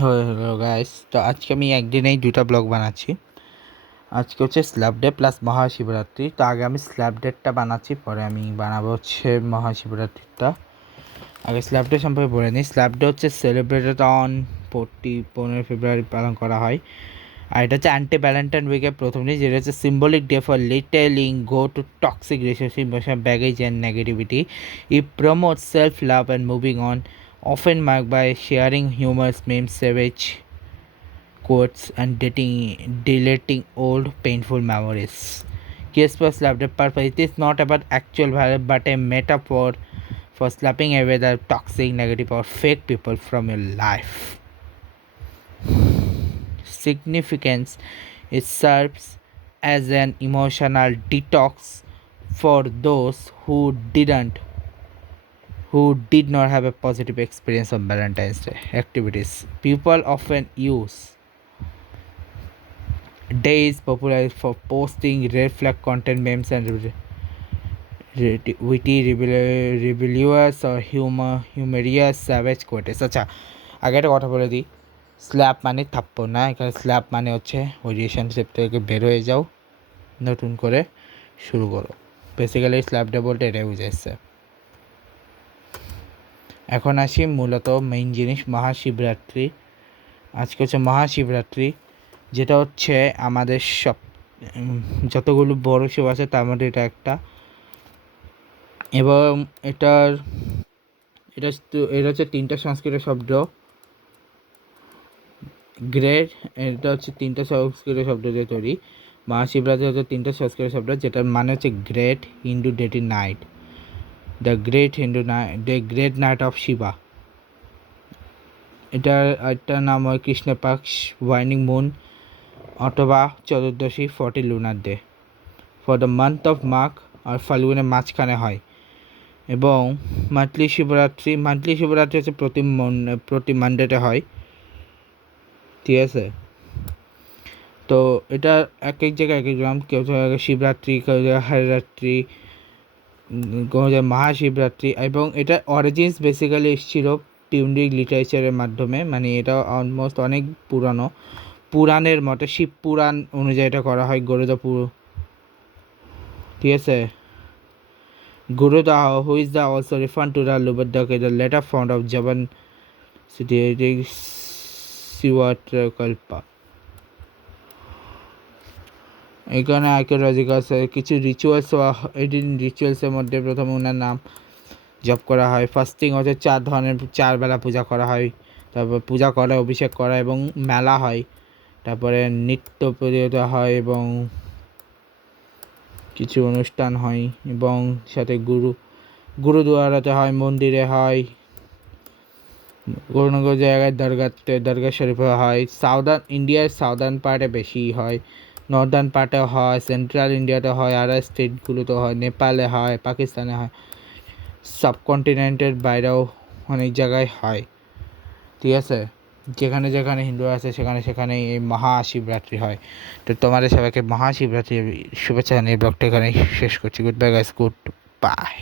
Hello guys, তো আজকে আমি একদিনেই দুটা ব্লগ বানাচ্ছি। আজকে হচ্ছে স্ল্যাব ডে প্লাস মহাশিবরাত্রি। তো আগে আমি স্ল্যাব ডেটটা বানাচ্ছি, পরে আমি বানাবো হচ্ছে মহাশিবরাত্রিটা। আগে স্ল্যাব ডে সম্পর্কে বলে নিই। স্ল্যাব ডে হচ্ছে সেলিব্রেটেড অন 15 ফেব্রুয়ারি পালন করা হয়। আর এটা হচ্ছে অ্যান্টি ভ্যালেন্টাইন উইকের প্রথম দিন, যেটা হচ্ছে symbolic day for letting go to toxic relationship, baggage and negativity. It promotes self-love and moving on, often marked by sharing humorous memes, savage quotes, and deleting old painful memories. Case for slap the purpose. It is not about actual violence but a metaphor for slapping away the toxic, negative, or fake people from your life. Significance: it serves as an emotional detox for those who did not have a positive experience on Valentine's Day activities. People often use days popularized for posting red flag content, memes, and witty, rebellious or humorous savage quotes. আচ্ছা, আগে একটা কথা বলে দিই, slap মানে থাপ্পড় না, এখানে স্ল্যাপ মানে হচ্ছে ওই রিলেশনশিপ থেকে বের হয়ে যাও, নতুন করে শুরু করো। বেসিক্যালি স্ল্যাপটা বলতে এটাই বুঝাইছে। এখন আসি মূলত মেইন জিনিস, মহাশিবরাত্রি। আজকে হচ্ছে মহাশিবরাত্রি, যেটা হচ্ছে আমাদের সব যতগুলো বড় শিব আছে তার মধ্যে এটা একটা। এবং এটা হচ্ছে তিনটা সংস্কৃত শব্দ। গ্রেট, এটা হচ্ছে তিনটা সংস্কৃত শব্দ দিয়ে তৈরি। মহাশিবরাত্রি হচ্ছে তিনটা সংস্কৃত শব্দ, যেটার মানে হচ্ছে great Hindu deity night, the great night of Shiva. এটার একটা নাম হয় কৃষ্ণপক্ষ ওয়াইনিং মুন অথবা চতুর্দশী 40 lunar day for the month of Magh আর ফাল্গুনের মাঝখানে হয়। এবং মান্থলি শিবরাত্রি হচ্ছে প্রতি মানডেতে হয়, ঠিক আছে। তো এটা এক এক জায়গায় এক এক গ্রাম, কেউ শিবরাত্রি, কেউ জায়গায় হরিরাত্রি, কোনো জায়গায় মহাশিবরাত্রি। এবং এটা অরিজিনস বেসিক্যালি এসেছিল পিউনিক লিটারেচারের মাধ্যমে, মানে এটা অলমোস্ট অনেক পুরাণের মতে শিব পুরাণ অনুযায়ী এটা করা হয়। ঠিক আছে, Gurudaha, who is also referred to the Lubadaka, the later fount of Javan Siddhi Sivatrakalpa. এখানে আর্কিওলজিক্যাল কিছু রিচুয়ালসের মধ্যে প্রথমে ওনার নাম জপ করা হয়। ফাস্টিং হচ্ছে 4 বেলা পূজা করা হয়, তারপর পূজা করা, অভিষেক করা এবং মেলা হয়। তারপরে নৃত্য প্রতিযোগিতা হয় এবং কিছু অনুষ্ঠান হয়, এবং সাথে গুরুদুয়ারাতে হয়, মন্দিরে হয়, কোনো কোনো জায়গায় দরগা শরীফে হয়। ইন্ডিয়ার সাউদার্ন পার্টে বেশি হয়, নর্দার্ন পার্টে হয়, সেন্ট্রাল ইন্ডিয়াতে হয়, আর স্টেটগুলোতে হয়, নেপালে হয়, পাকিস্তানে হয়, সাবকন্টিনেন্টের বাইরেও অনেক জায়গায় হয়, ঠিক আছে। যেখানে যেখানে হিন্দু আছে সেখানে সেখানে এই মহাশিবরাত্রি হয়। তো তোমাদের সবাইকে মহাশিবরাত্রির শুভেচ্ছা জানিয়ে ব্লগটা এখানে শেষ করছি। Good bye guys, good bye.